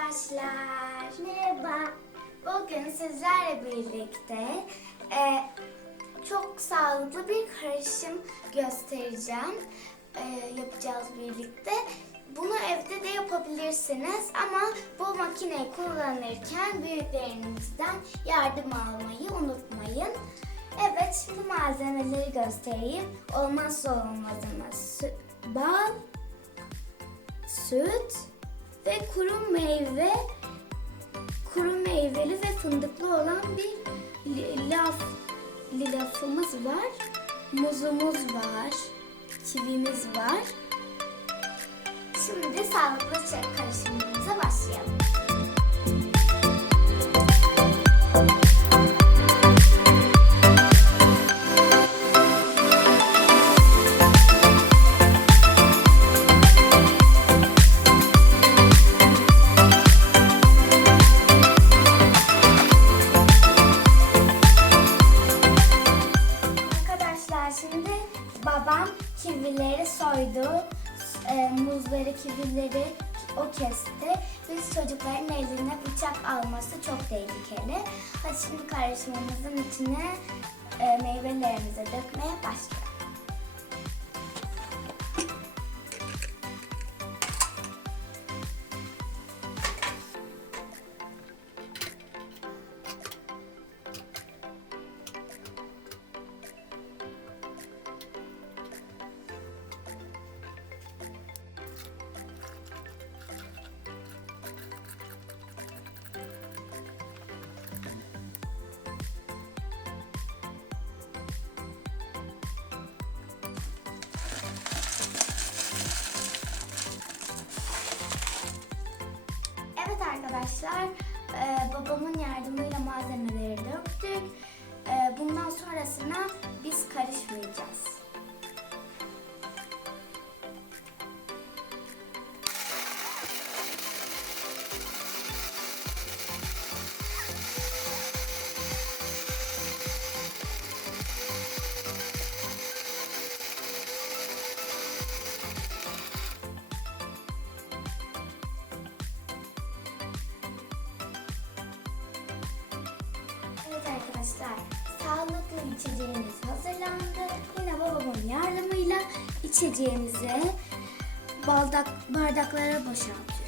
arkadaşlar. Merhaba. Bugün sizlerle birlikte e, çok sağlıklı bir karışım göstereceğim. E, yapacağız birlikte. Bunu evde de yapabilirsiniz ama bu makineyi kullanırken büyüklerinizden yardım almayı unutmayın. Evet, şimdi malzemeleri göstereyim. Olmazsa olmazımız bal, süt ve kuru meyve kuru meyveli ve fındıklı olan bir laf lilafımız var. Muzumuz var. Kivimiz var. Şimdi sağlıklı çay karışımımıza başlayalım. Kivileri soydu. E, muzları, kivileri o kesti. Biz çocukların eline bıçak alması çok tehlikeli. Hadi şimdi karışımımızın içine e, meyvelerimizi dökmeye başlayalım. Arkadaşlar, e, babamın yardımıyla arkadaşlar, sağlıklı içeceğimiz hazırlandı. Yine babamın yardımıyla içeceğimizi bardak, bardaklara boşaltıyoruz.